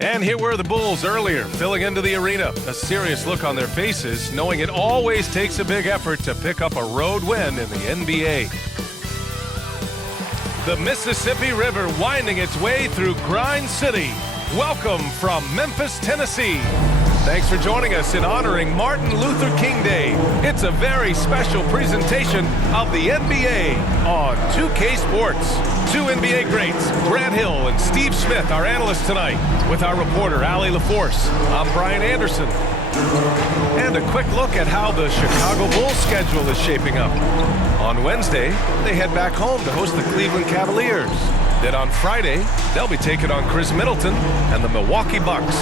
And here were the Bulls earlier, filling into the arena. A serious look on their faces, knowing it always takes a big effort to pick up a road win in the NBA. The Mississippi River winding its way through Grind City. Welcome from Memphis, Tennessee. Thanks for joining us in honoring Martin Luther King Day. It's a very special presentation of the NBA on 2K Sports. Two NBA greats, Grant Hill and Steve Smith, our analysts tonight, with our reporter, Allie LaForce. I'm Brian Anderson. And a quick look at how the Chicago Bulls schedule is shaping up. On Wednesday, they head back home to host the Cleveland Cavaliers. Then on Friday, they'll be taking on Chris Middleton and the Milwaukee Bucks.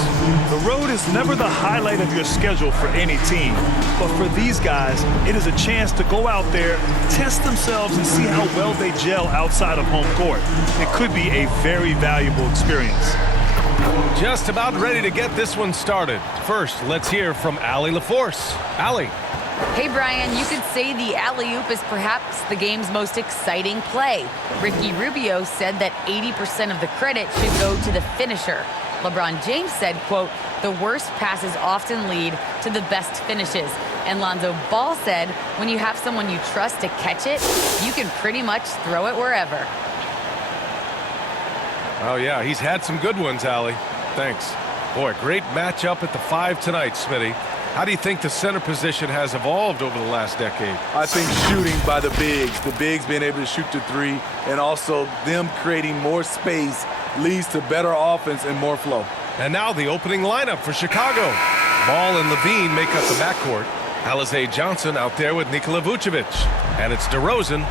The road is never the highlight of your schedule for any team. But for these guys, it is a chance to go out there, test themselves, and see how well they gel outside of home court. It could be a very valuable experience. Just about ready to get this one started. First, let's hear from Allie LaForce. Allie. Hey, Brian, you could say the alley-oop is perhaps the game's most exciting play. Ricky Rubio said that 80% of the credit should go to the finisher. LeBron James said, quote, the worst passes often lead to the best finishes. And Lonzo Ball said, when you have someone you trust to catch it, you can pretty much throw it wherever. Oh, yeah, he's had some good ones, Allie. Thanks. Boy, great matchup at the 5 tonight, Smitty. How do you think the center position has evolved over the last decade? I think shooting by the bigs being able to shoot the three, and also them creating more space leads to better offense and more flow. And now the opening lineup for Chicago. Ball and Levine make up the backcourt. Alize Johnson out there with Nikola Vucevic. And it's DeRozan.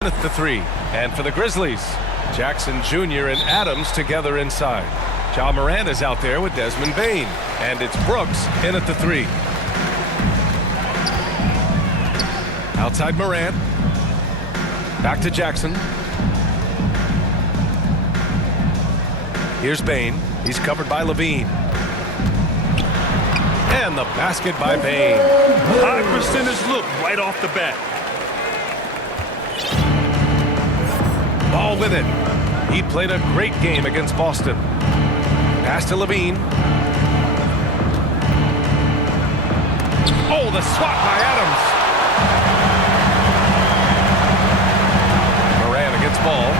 At the 3, and for the Grizzlies, Jackson Jr. and Adams together inside. Ja Morant is out there with Desmond Bane, and it's Brooks in at the 3. Outside Morant, back to Jackson. Here's Bane, he's covered by Levine. And the basket by Bane. High percentage look right off the bat. Ball with it. He played a great game against Boston. Pass to Levine. Oh, the swat by Adams. Morant against Ball.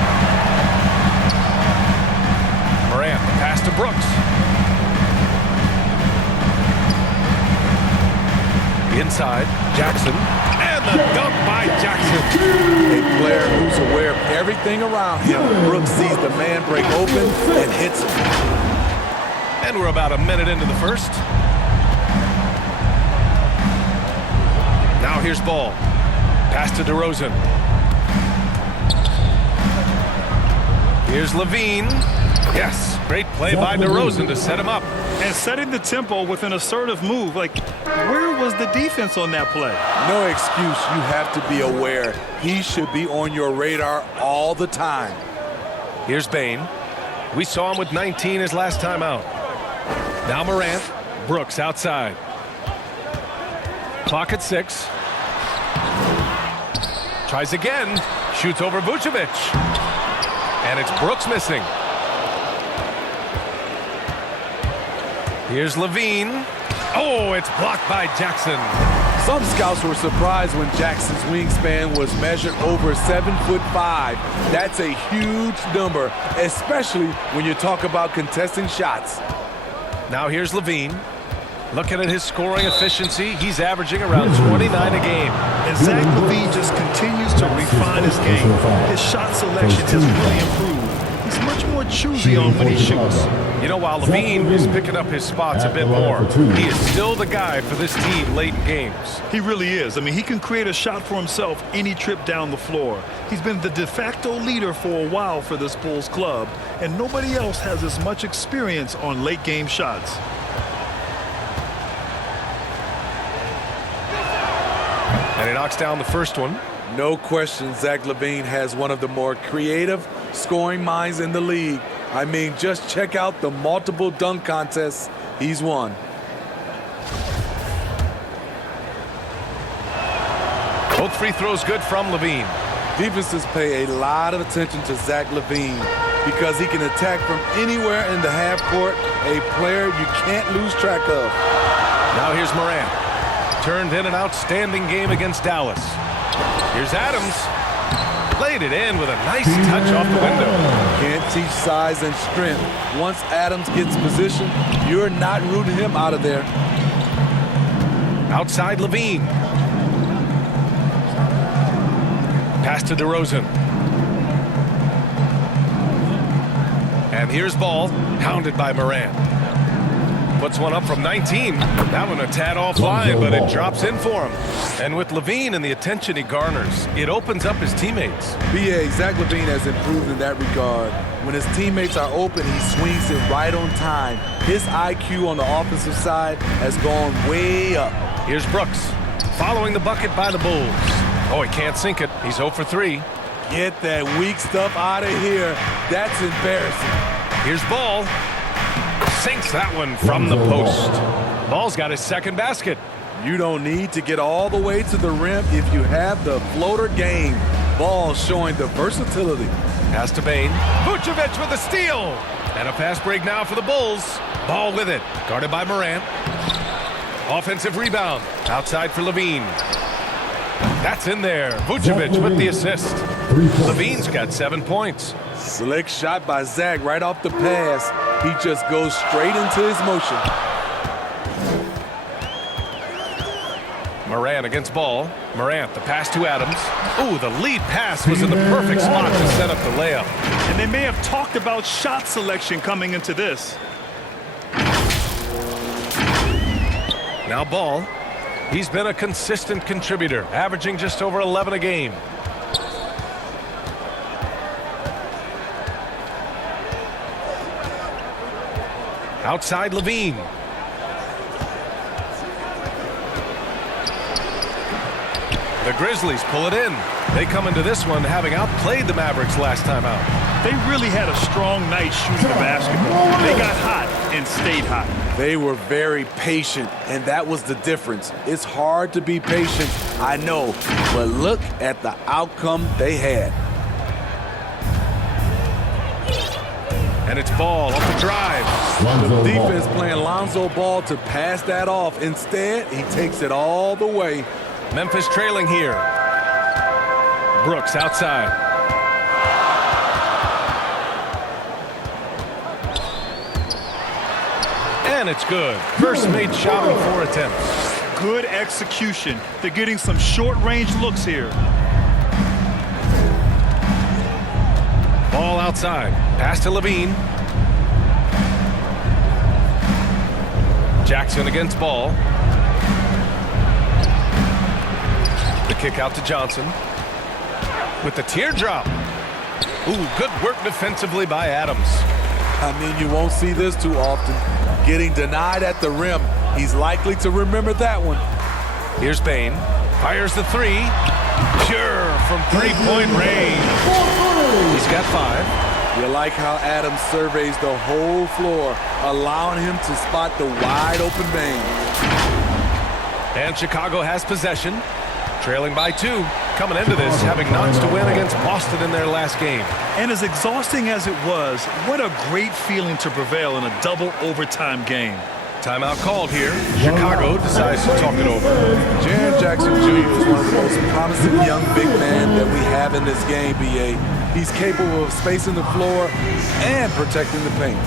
Morant, the pass to Brooks. Inside, Jackson. And the dunk by Jackson. A player who's aware of everything around him. Brooks sees the man break open and hits him. And we're about a minute into the first. Now here's Ball. Pass to DeRozan. Here's Levine. Yes, great play by DeRozan to set him up. And setting the tempo with an assertive move. Like, where was the defense on that play? No excuse. You have to be aware. He should be on your radar all the time. Here's Bane. We saw him with 19 his last time out. Now Morant. Brooks outside. Clock at 6. Tries again. Shoots over Vucevic. And it's Brooks missing. Here's Levine. Oh, it's blocked by Jackson. Some scouts were surprised when Jackson's wingspan was measured over 7'5". That's a huge number, especially when you talk about contesting shots. Now here's Levine. Looking at his scoring efficiency, he's averaging around 29 a game. And Zach LaVine just continues to refine his game. His shot selection has really improved. He's much more choosy on when he shoots. You know, while Levine is picking up his spots a bit more, he is still the guy for this team late in games. He really is. I mean, he can create a shot for himself any trip down the floor. He's been the de facto leader for a while for this Bulls club, and nobody else has as much experience on late game shots. he knocks down the first one. No question, Zach LaVine has one of the more creative scoring minds in the league. I mean, just check out the multiple dunk contests he's won. Both free throws good from LaVine. Defenses pay a lot of attention to Zach LaVine because he can attack from anywhere in the half court, a player you can't lose track of. Now here's Morant. Turned in an outstanding game against Dallas. Here's Adams. Laid it in with a nice touch off the window. Can't teach size and strength. Once Adams gets position, you're not rooting him out of there. Outside LaVine. Pass to DeRozan. And here's Ball, hounded by Morant. Puts one up from 19. That one a tad offline, but it drops in for him. And with LaVine and the attention he garners, it opens up his teammates. B.A. Zach LaVine has improved in that regard. When his teammates are open, he swings it right on time. His IQ on the offensive side has gone way up. Here's Brooks, following the bucket by the Bulls. Oh, he can't sink it. He's 0 for 3. Get that weak stuff out of here. That's embarrassing. Here's Ball. Sinks that one from the post. Ball's got his second basket. You don't need to get all the way to the rim if you have the floater game. Ball showing the versatility. Pass to Bane. Vucevic with a steal. And a fast break now for the Bulls. Ball with it. Guarded by Morant. Offensive rebound. Outside for LaVine. That's in there. Vucevic with the assist. LaVine's got 7 points. Slick shot by Zach right off the pass. He just goes straight into his motion. Morant against Ball. Morant, the pass to Adams. Ooh, the lead pass was in the perfect spot to set up the layup. And they may have talked about shot selection coming into this. Now Ball. He's been a consistent contributor, averaging just over 11 a game. Outside LaVine. The Grizzlies pull it in. They come into this one having outplayed the Mavericks last time out. They really had a strong night shooting the basketball. They got hot and stayed hot. They were very patient, and that was the difference. It's hard to be patient, I know, but look at the outcome they had. And it's Ball off the drive. The defense playing Lonzo Ball to pass that off. Instead, he takes it all the way. Memphis trailing here. Brooks outside. And it's good. First made shot in 4 attempts. Good execution. They're getting some short-range looks here. Ball outside. Pass to LaVine. Jackson against Ball. The kick out to Johnson. With the teardrop. Ooh, good work defensively by Adams. I mean, you won't see this too often. Getting denied at the rim. He's likely to remember that one. Here's Bane. Fires the 3. Pure from 3-point range. He's got 5. You like how Adams surveys the whole floor, allowing him to spot the wide open Bane. And Chicago has possession. Trailing by 2. Coming into this, having notched a win against Boston in their last game. And as exhausting as it was, what a great feeling to prevail in a double overtime game. Timeout called here. Chicago decides to talk it over. Jaren Jackson Jr. is one of the most promising young big men that we have in this game, B.A. He's capable of spacing the floor and protecting the paint.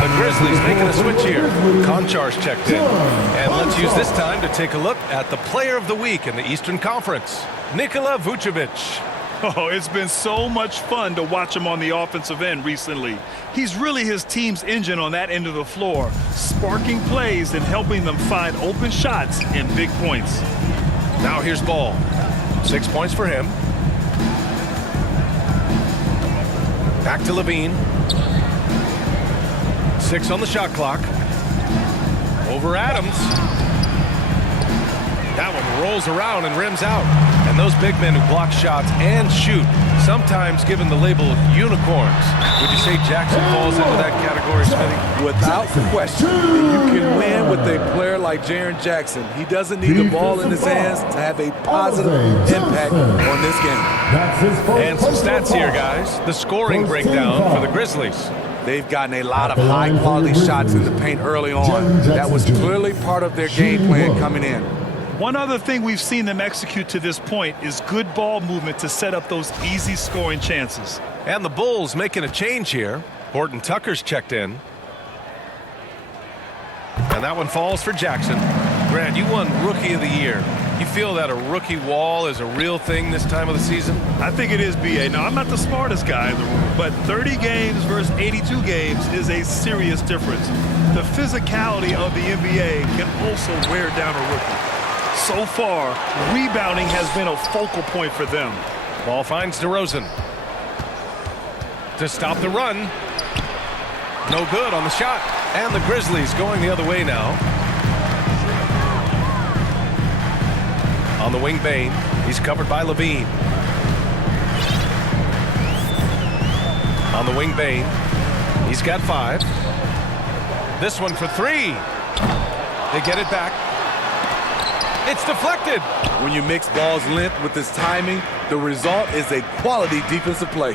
The Grizzlies making a switch here. Konchar's checked in. And let's use this time to take a look at the player of the week in the Eastern Conference, Nikola Vucevic. Oh, it's been so much fun to watch him on the offensive end recently. He's really his team's engine on that end of the floor, sparking plays and helping them find open shots and big points. Now here's Ball. 6 points for him. Back to LaVine. 6 on the shot clock. Over Adams. That one rolls around and rims out. And those big men who block shots and shoot, sometimes given the label of unicorns. Would you say Jackson falls into that category, Smitty? Without question, you can win with a player like Jaren Jackson. He doesn't need the ball in his hands to have a positive impact on this game. And some stats here, guys. The scoring breakdown for the Grizzlies. They've gotten a lot of high-quality shots in the paint early on. That was clearly part of their game plan coming in. One other thing we've seen them execute to this point is good ball movement to set up those easy scoring chances. And the Bulls making a change here. Horton Tucker's checked in. And that one falls for Jackson. Grant, you won Rookie of the Year. You feel that a rookie wall is a real thing this time of the season? I think it is, B.A. Now, I'm not the smartest guy in the room, but 30 games versus 82 games is a serious difference. The physicality of the NBA can also wear down a rookie. So far, rebounding has been a focal point for them. Ball finds DeRozan. To stop the run. No good on the shot. And the Grizzlies going the other way now. On the wing, Bane. He's covered by Levine. On the wing, Bane. He's got 5. This one for 3. They get it back. It's deflected. When you mix ball's length with his timing, the result is a quality defensive play.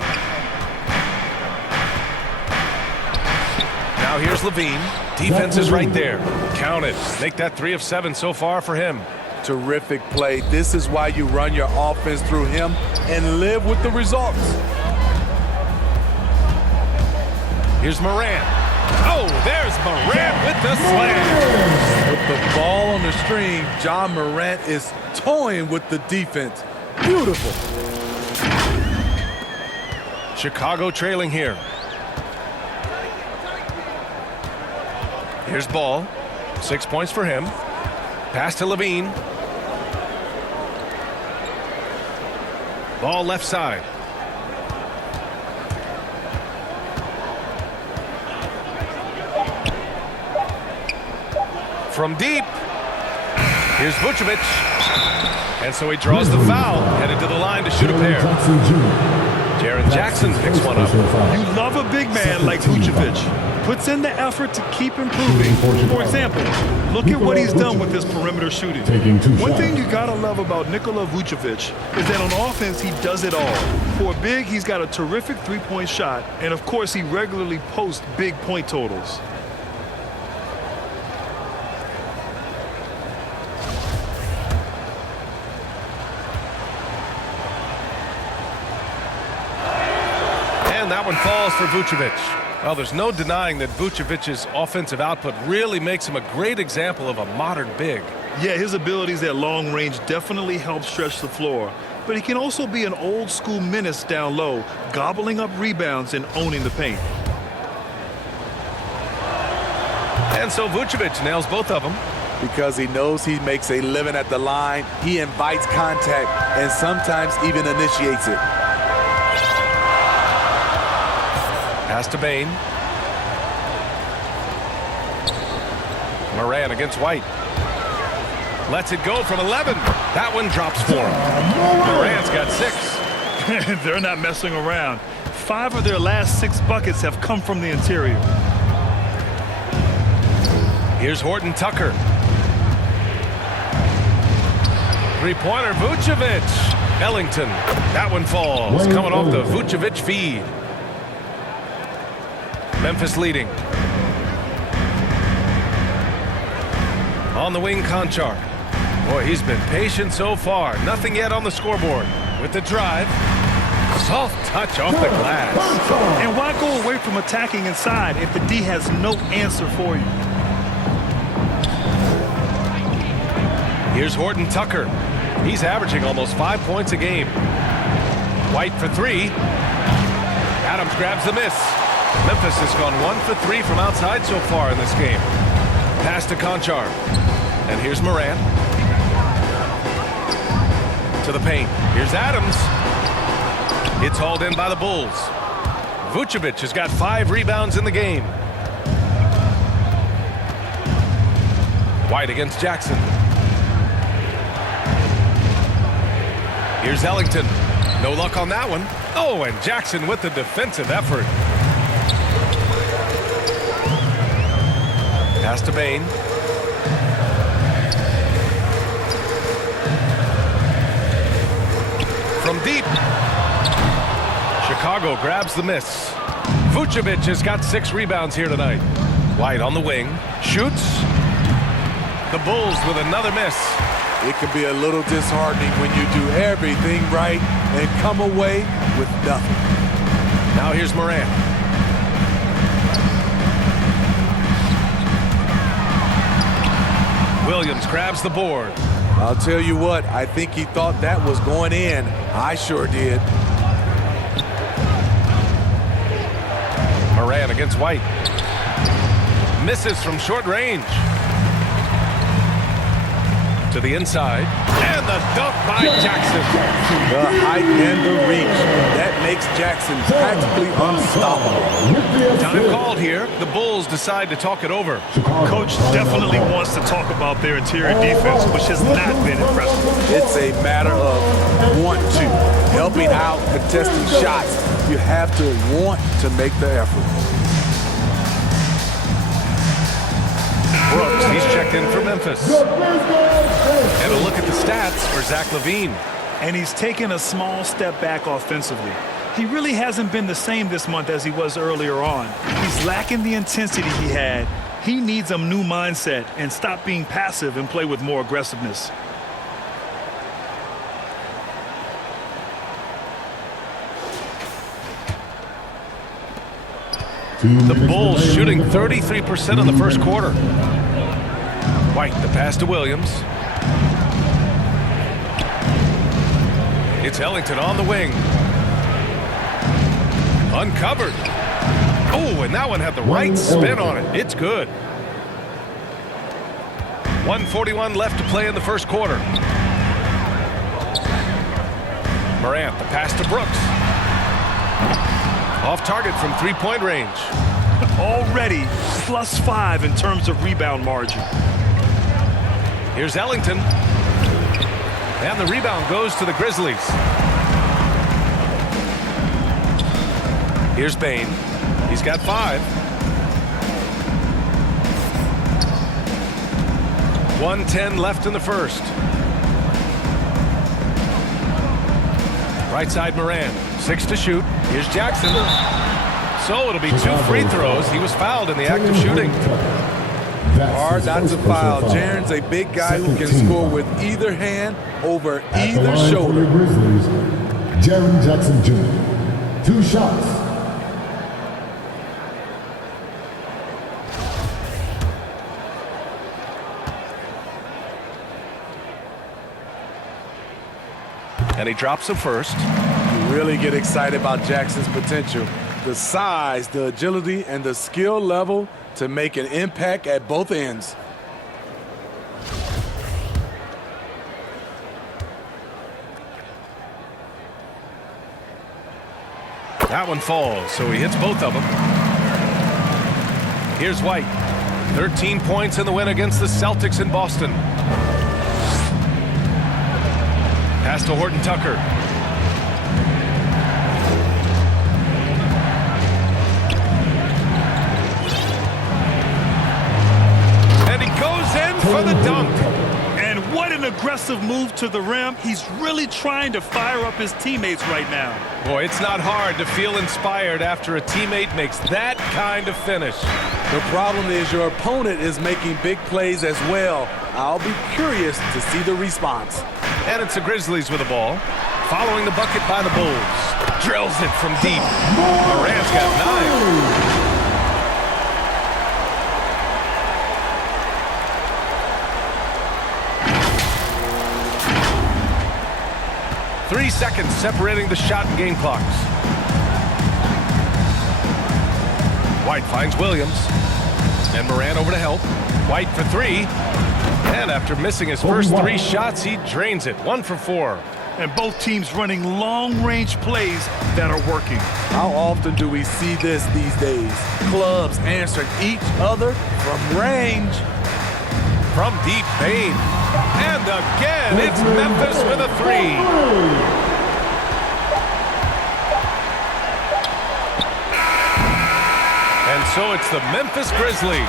Now here's Levine. Defense is right there. Count it. Make that 3 of 7 so far for him. Terrific play. This is why you run your offense through him and live with the results. Here's Morant. Oh, there's Morant with the slam. With the ball on the string, John Morant is toying with the defense. Beautiful. Chicago trailing here. Here's Ball. 6 points for him. Pass to Levine. Ball left side. From deep. Here's Vucevic. And so he draws the foul. Headed to the line to shoot a pair. Jaren Jackson picks one up. You love a big man like Vucevic. Puts in the effort to keep improving. For example, look at what he's done with his perimeter shooting. One thing you gotta love about Nikola Vucevic is that on offense, he does it all. For a big, he's got a terrific three-point shot, and of course, he regularly posts big point totals. And that one falls for Vucevic. Well, there's no denying that Vucevic's offensive output really makes him a great example of a modern big. Yeah, his abilities at long range definitely help stretch the floor. But he can also be an old-school menace down low, gobbling up rebounds and owning the paint. And so Vucevic nails both of them. Because he knows he makes a living at the line, he invites contact and sometimes even initiates it. Pass to Bane. Morant against White. Lets it go from 11. That one drops for him. Morant's got 6. They're not messing around. 5 of their last 6 buckets have come from the interior. Here's Horton Tucker. Three-pointer, Vucevic. Ellington. That one falls. Coming off the Vucevic feed. Memphis leading. On the wing, Conchar. Boy, he's been patient so far. Nothing yet on the scoreboard. With the drive. Soft touch off the glass. And why go away from attacking inside if the D has no answer for you? Here's Horton Tucker. He's averaging almost 5 points a game. White for 3. Adams grabs the miss. Memphis has gone 1 for 3 from outside so far in this game. Pass to Conchar. And here's Morant. To the paint. Here's Adams. It's hauled in by the Bulls. Vucevic has got 5 rebounds in the game. White against Jackson. Here's Ellington. No luck on that one. Oh, and Jackson with the defensive effort. Pass to Bain. From deep. Chicago grabs the miss. Vucevic has got 6 rebounds here tonight. White on the wing. Shoots. The Bulls with another miss. It can be a little disheartening when you do everything right and come away with nothing. Now here's Morant. Williams grabs the board. I'll tell you what, I think he thought that was going in. I sure did. Morant against White. Misses from short range. To the inside. And the dunk by Jackson. The height and the reach. That makes Jackson practically unstoppable. Time called here. The Bulls decide to talk it over. Coach definitely wants to talk about their interior defense, which has not been impressive. It's a matter of want to. Helping out, contesting shots. You have to want to make the effort. Brooks, he's checked in for Memphis. And a look at the stats for Zach LaVine. And he's taken a small step back offensively. He really hasn't been the same this month as he was earlier on. He's lacking the intensity he had. He needs a new mindset and stop being passive and play with more aggressiveness. The Bulls shooting 33% in the first quarter. White, the pass to Williams. It's Ellington on the wing. Uncovered. Oh, and that one had the right spin on it. It's good. 1:41 left to play in the first quarter. Morant, the pass to Brooks. Off target from three-point range. Already +5 in terms of rebound margin. Here's Ellington. And the rebound goes to the Grizzlies. Here's Bain. He's got 5. 1:10 left in the first. Right side Morant. 6 to shoot. Here's Jackson. So it'll be 2 free throws. He was fouled in the act of shooting. Hard not to foul. Jaren's a big guy who can score with either hand over either shoulder. Jaren Jackson Jr. 2 shots. And he drops him first. You really get excited about Jackson's potential. The size, the agility, and the skill level to make an impact at both ends. That one falls, so he hits both of them. Here's White. 13 points in the win against the Celtics in Boston. Pass to Horton Tucker. And he goes in for the dunk. And what an aggressive move to the rim. He's really trying to fire up his teammates right now. Boy, it's not hard to feel inspired after a teammate makes that kind of finish. The problem is your opponent is making big plays as well. I'll be curious to see the response. And it's the Grizzlies with the ball. Following the bucket by the Bulls. Drills it from deep. Morant's got 9. 3 seconds separating the shot and game clocks. White finds Williams. And Morant over to help. White for 3. And after missing his first 3 shots, he drains it. 1 for 4. And both teams running long-range plays that are working. How often do we see this these days? Clubs answering each other from range. From deep, Bane. And again, it's Memphis with a three. And so it's the Memphis Grizzlies,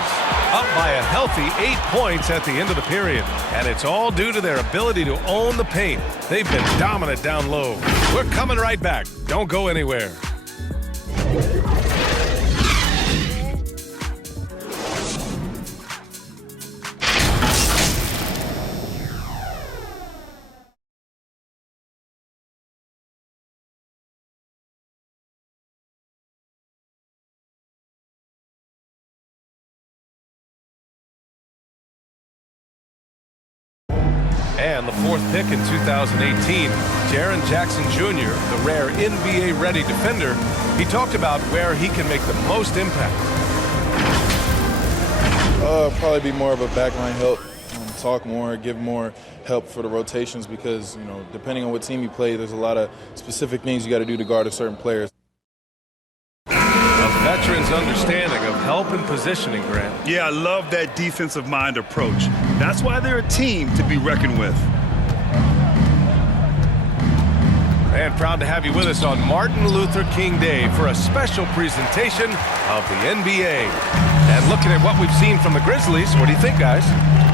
up by a healthy 8 points at the end of the period. And it's all due to their ability to own the paint. They've been dominant down low. We're coming right back. Don't go anywhere. And the fourth pick in 2018, Jaren Jackson Jr., the rare NBA-ready defender, he talked about where he can make the most impact. Probably be more of a backline help, talk more, give more help for the rotations because, you know, depending on what team you play, there's a lot of specific things you got to do to guard a certain player. A veteran's understanding of help and positioning, Grant. Yeah, I love that defensive mind approach. That's why they're a team to be reckoned with. And proud to have you with us on Martin Luther King Day for a special presentation of the NBA. And looking at what we've seen from the Grizzlies, what do you think, guys?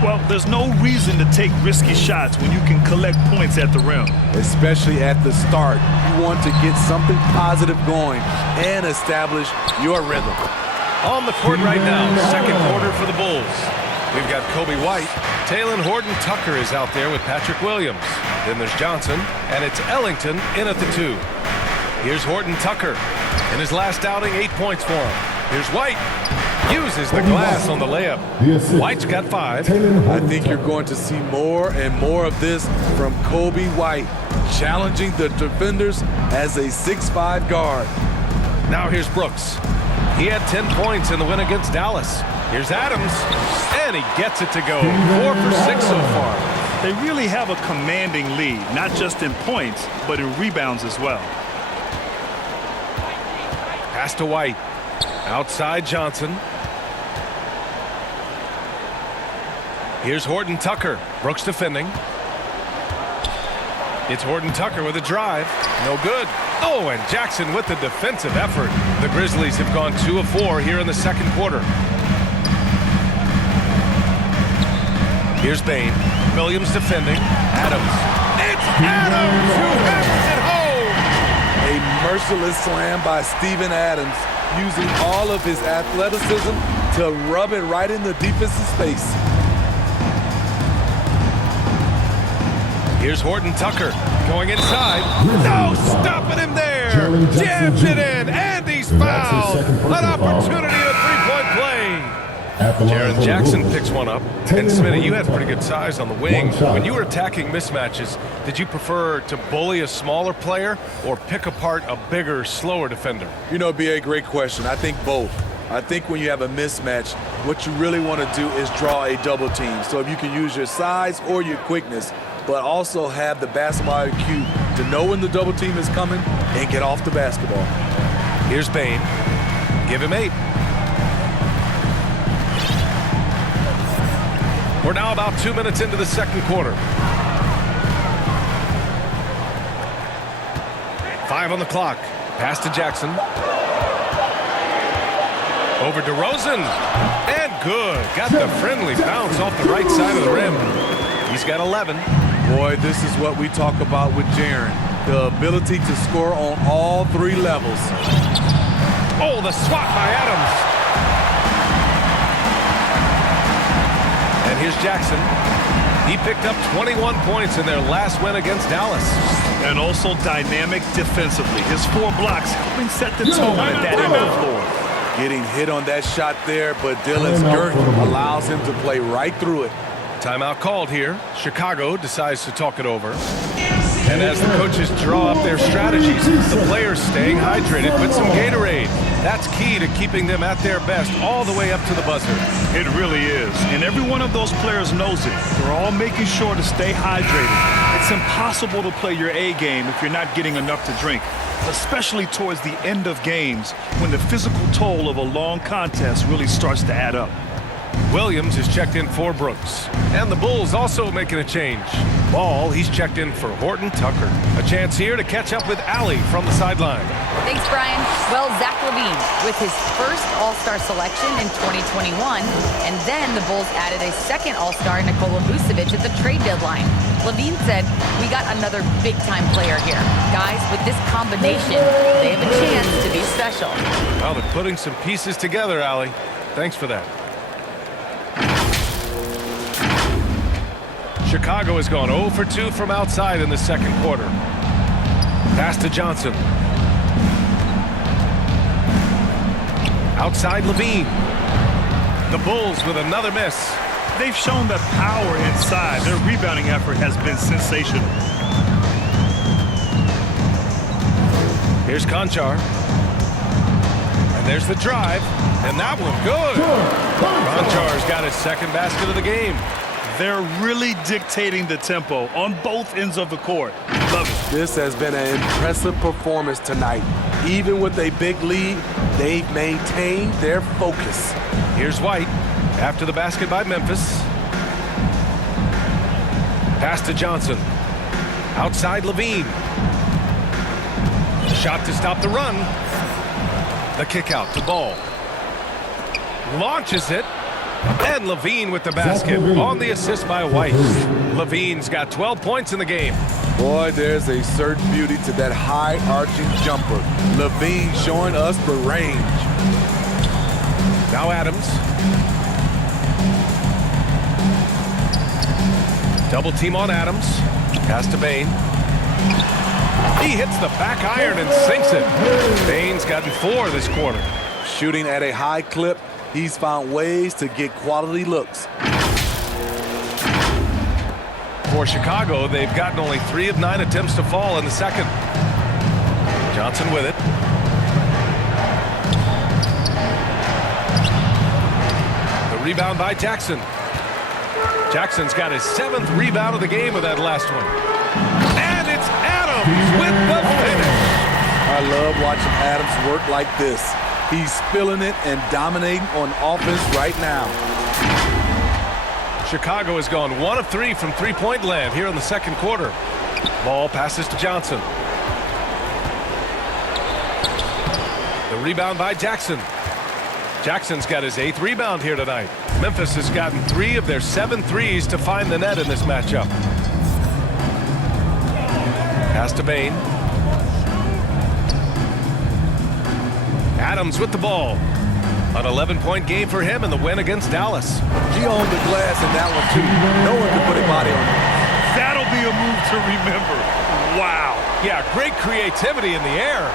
Well, there's no reason to take risky shots when you can collect points at the rim. Especially at the start. You want to get something positive going and establish your rhythm. On the court right now, second quarter for the Bulls. We've got Kobe White. Talen Horton-Tucker is out there with Patrick Williams. Then there's Johnson, and it's Ellington in at the 2. Here's Horton-Tucker. In his last outing, 8 points for him. Here's White. Uses the glass on the layup. White's got 5. I think you're going to see more and more of this from Kobe White, challenging the defenders as a 6'5" guard. Now here's Brooks. He had 10 points in the win against Dallas. Here's Adams, and he gets it to go. 4 for 6 so far. They really have a commanding lead, not just in points, but in rebounds as well. Pass to White. Outside Johnson. Here's Horton-Tucker. Brooks defending. It's Horton-Tucker with a drive. No good. Oh, and Jackson with the defensive effort. The Grizzlies have gone 2 of 4 here in the second quarter. Here's Bane. Williams defending. Adams. It's Adams who hammers it home. A merciless slam by Steven Adams, using all of his athleticism to rub it right in the defensive space. Here's Horton-Tucker going inside. No stopping him there. Jams it in, and he's fouled. An opportunity, a three-point play. Jaren Jackson picks one up. And Smitty, you had pretty good size on the wing. When you were attacking mismatches, did you prefer to bully a smaller player or pick apart a bigger, slower defender? You know, B.A., great question. I think both. I think when you have a mismatch, what you really want to do is draw a double team. So if you can use your size or your quickness, but also have the basketball IQ to know when the double team is coming and get off the basketball. Here's Bane. Give him 8. We're now about 2 minutes into the second quarter. 5 on the clock. Pass to Jackson. Over to Rosen. And good. Got the friendly bounce off the right side of the rim. He's got 11. Boy, this is what we talk about with Jaren. The ability to score on all 3 levels. Oh, the swat by Adams. And here's Jackson. He picked up 21 points in their last win against Dallas. And also dynamic defensively. His 4 blocks helping set the tone at that end of the floor. Getting hit on that shot there, but Dylan's girth allows him to play right through it. Timeout called here. Chicago decides to talk it over. And as the coaches draw up their strategies, the players staying hydrated with some Gatorade. That's key to keeping them at their best all the way up to the buzzer. It really is. And every one of those players knows it. They're all making sure to stay hydrated. It's impossible to play your A game if you're not getting enough to drink, especially towards the end of games when the physical toll of a long contest really starts to add up. Williams is checked in for Brooks. And the Bulls also making a change. Ball, he's checked in for Horton Tucker. A chance here to catch up with Allie from the sideline. Thanks, Brian. Well, Zach LaVine with his first All-Star selection in 2021, and then the Bulls added a second All-Star, Nikola Vucevic, at the trade deadline. LaVine said, "We got another big-time player here. Guys, with this combination, they have a chance to be special." Well, they're putting some pieces together, Allie. Thanks for that. Chicago has gone 0 for 2 from outside in the second quarter. Pass to Johnson. Outside LaVine. The Bulls with another miss. They've shown that power inside. Their rebounding effort has been sensational. Here's Conchar. And there's the drive. And that one good. Conchar's got his second basket of the game. They're really dictating the tempo on both ends of the court. Love it. This has been an impressive performance tonight. Even with a big lead, they've maintained their focus. Here's White after the basket by Memphis. Pass to Johnson. Outside LaVine. Shot to stop the run. The kick out to Ball. Launches it. And LaVine with the basket on the assist by White. LaVine's got 12 points in the game. Boy, there's a certain beauty to that high arching jumper. LaVine showing us the range. Now Adams. Double team on Adams. Pass to Bane. He hits the back iron and sinks it. Bane's gotten 4 this quarter. Shooting at a high clip. He's found ways to get quality looks. For Chicago, they've gotten only 3 of 9 attempts to fall in the second. Johnson with it. The rebound by Jackson. Jackson's got his 7th rebound of the game with that last one. And it's Adams with the finish. I love watching Adams work like this. He's spilling it and dominating on offense right now. Chicago has gone 1 of 3 from three-point land here in the second quarter. Ball passes to Johnson. The rebound by Jackson. Jackson's got his 8th rebound here tonight. Memphis has gotten 3 of their 7 threes to find the net in this matchup. Pass to Bane. Adams with the ball. An 11-point game for him in the win against Dallas. He owned the glass in that one, too. No one can put a body on him. That'll be a move to remember. Wow. Yeah, great creativity in the air.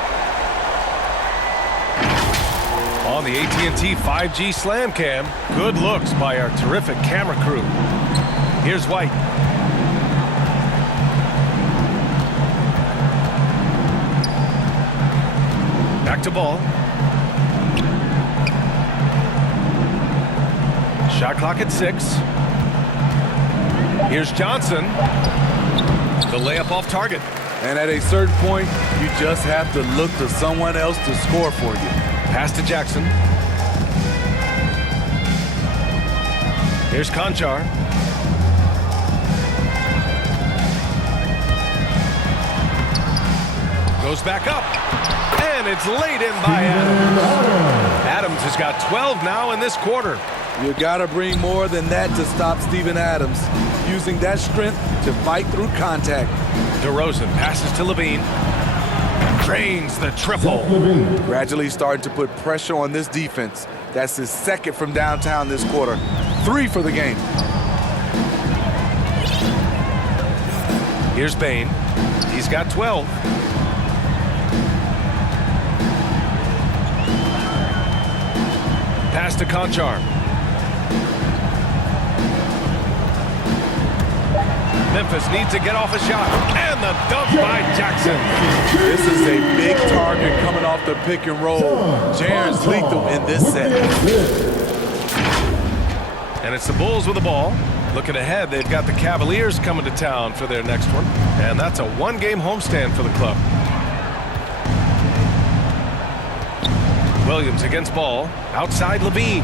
On the AT&T 5G Slam Cam, good looks by our terrific camera crew. Here's White. Back to Ball. Shot clock at 6. Here's Johnson. The layup off target. And at a certain point, you just have to look to someone else to score for you. Pass to Jackson. Here's Conchar. Goes back up. And it's laid in by Adams. Adams has got 12 now in this quarter. You got to bring more than that to stop Steven Adams. Using that strength to fight through contact. DeRozan passes to LaVine. Drains the triple. Gradually starting to put pressure on this defense. That's his 2nd from downtown this quarter. 3 for the game. Here's Bane. He's got 12. Pass to Conchar. Memphis needs to get off a shot. And the dunk by Jackson. This is a big target coming off the pick and roll. Jaren's lethal in this set. And it's the Bulls with the ball. Looking ahead, they've got the Cavaliers coming to town for their next one. And that's a 1-game homestand for the club. Williams against Ball. Outside LaVine.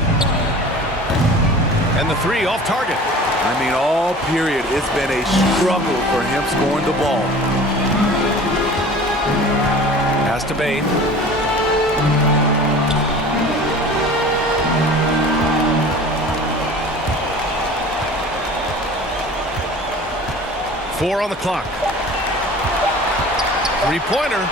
And the three off target. I mean, all period, it's been a struggle for him scoring the ball. Pass to Bain. Four on the clock. Three-pointer.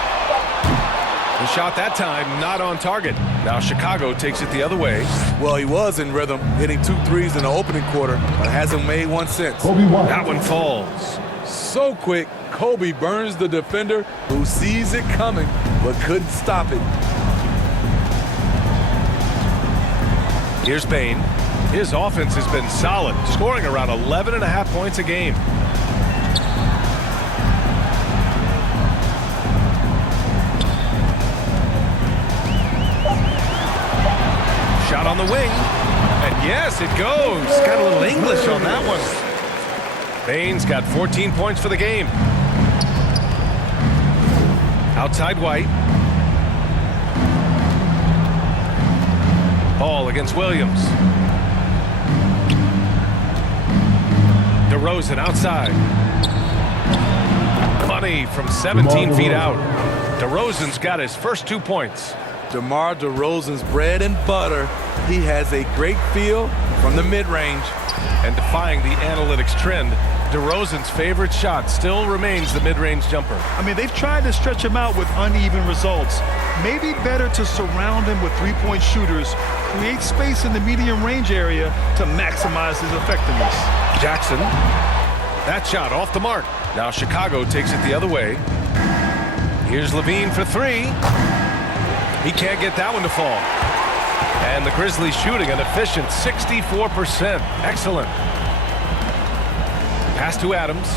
The shot that time not on target. Now Chicago takes it the other way. Well, he was in rhythm, hitting 2 threes in the opening quarter, but hasn't made one since. That one falls. So quick, Kobe burns the defender who sees it coming but couldn't stop it. Here's Bain. His offense has been solid, scoring around 11.5 points a game. Shot on the wing. And yes, it goes. Got a little English on that one. Bain's got 14 points for the game. Outside White. Ball against Williams. DeRozan outside. Money from 17 feet out. DeRozan's got his first 2 points. DeMar DeRozan's bread and butter. He has a great feel from the mid-range. And defying the analytics trend, DeRozan's favorite shot still remains the mid-range jumper. I mean, they've tried to stretch him out with uneven results. Maybe better to surround him with three-point shooters, create space in the medium range area to maximize his effectiveness. Jackson. That shot off the mark. Now Chicago takes it the other way. Here's Levine for three. He can't get that one to fall. And the Grizzlies shooting an efficient 64%. Excellent. Pass to Adams.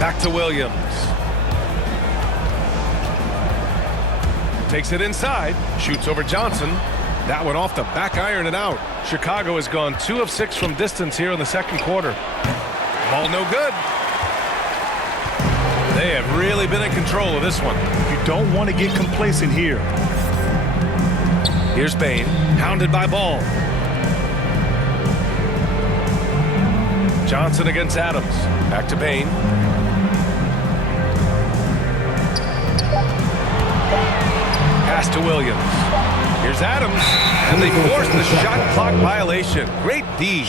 Back to Williams. Takes it inside. Shoots over Johnson. That one off the back iron and out. Chicago has gone 2 of 6 from distance here in the second quarter. Ball no good. They have really been in control of this one. You don't want to get complacent here. Here's Bain, hounded by Ball. Johnson against Adams. Back to Bain. Pass to Williams. Here's Adams, and they force the shot clock violation. Great D.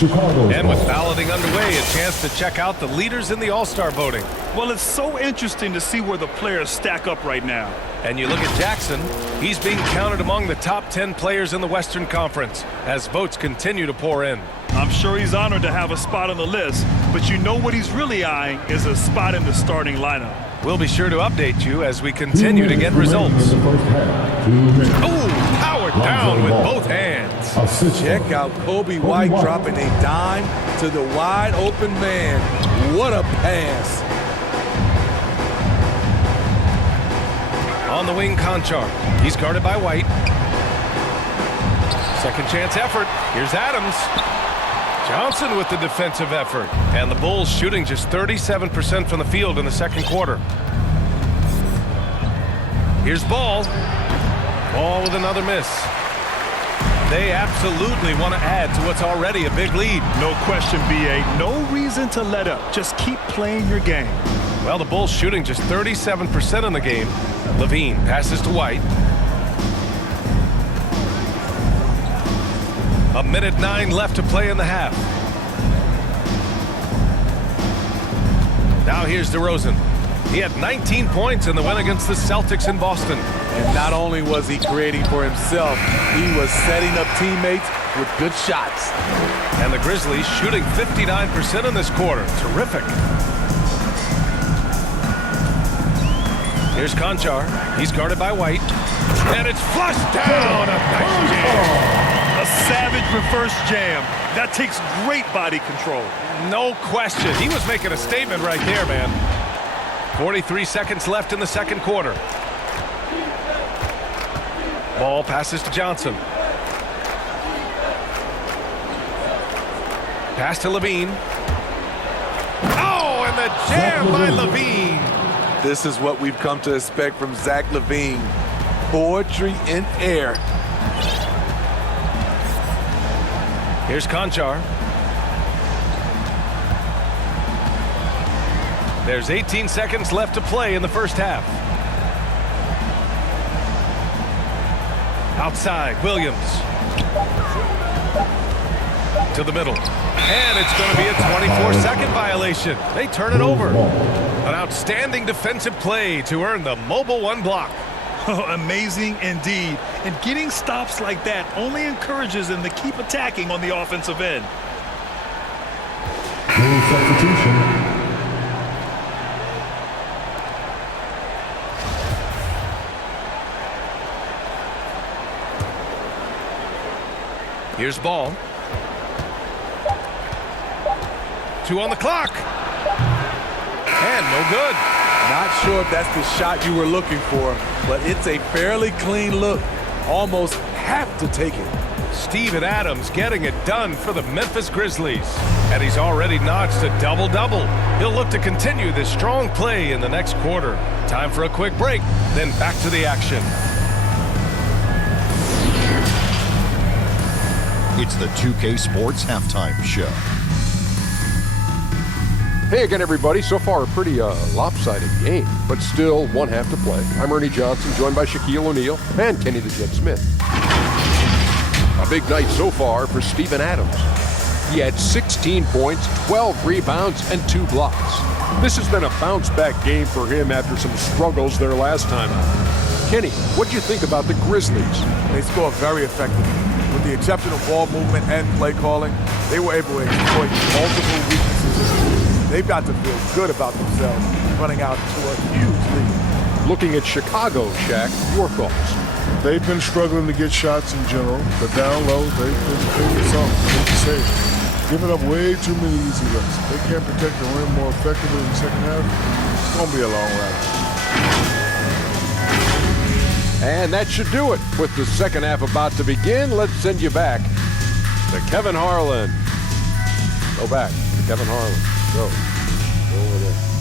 And with balloting underway, a chance to check out the leaders in the All-Star voting. Well, it's so interesting to see where the players stack up right now. And you look at Jackson, he's being counted among the top 10 players in the Western Conference as votes continue to pour in. I'm sure he's honored to have a spot on the list, but you know what he's really eyeing is a spot in the starting lineup. We'll be sure to update you as we continue to get results. Oh, powered down with both hands. Check out Kobe White dropping a dime to the wide open man. What a pass. On the wing, Conchar. He's guarded by White. Second chance effort. Here's Adams. Johnson with the defensive effort. And the Bulls shooting just 37% from the field in the second quarter. Here's Ball. Ball with another miss. They absolutely want to add to what's already a big lead. No question, B.A. No reason to let up. Just keep playing your game. Well, the Bulls shooting just 37% in the game. Levine passes to White. 1:09 left to play in the half. Now here's DeRozan. He had 19 points in the win against the Celtics in Boston. And not only was he creating for himself, he was setting up teammates with good shots. And the Grizzlies shooting 59% in this quarter. Terrific. Here's Conchar. He's guarded by White. And it's flushed down. A nice jam. A savage reverse jam. That takes great body control. No question. He was making a statement right there, man. 43 seconds left in the second quarter. Ball passes to Johnson. Pass to Levine. Oh, and the jam by Levine. This is what we've come to expect from Zach LaVine. Poetry in air. Here's Conchar. There's 18 seconds left to play in the first half. Outside, Williams. To the middle. And it's going to be a 24-second violation. They turn it over. An outstanding defensive play to earn the mobile one block. Oh, amazing indeed. And getting stops like that only encourages them to keep attacking on the offensive end. Rule substitution. Here's ball. 2 on the clock. And no good. Not sure if that's the shot you were looking for, but it's a fairly clean look. Almost have to take it. Steven Adams getting it done for the Memphis Grizzlies. And he's already notched a double-double. He'll look to continue this strong play in the next quarter. Time for a quick break, then back to the action. It's the 2K Sports Halftime Show. Hey again, everybody. So far, a pretty lopsided game, but still one half to play. I'm Ernie Johnson, joined by Shaquille O'Neal and Kenny the Jet Smith. A big night so far for Steven Adams. He had 16 points, 12 rebounds, and 2 blocks. This has been a bounce-back game for him after some struggles there last time out. Kenny, what do you think about the Grizzlies? They score very effectively. With the exceptional ball movement and play calling, they were able to exploit multiple weaknesses. They've got to feel good about themselves running out to a huge lead. Looking at Chicago, Shaq, your thoughts? They've been struggling to get shots in general, but down low, they've been something safe. Giving up way too many easy looks. They can't protect the rim more effectively in the second half. It's going to be a long ride. And that should do it. With the second half about to begin, let's send you back to Kevin Harlan. Go back to Kevin Harlan. Go over there.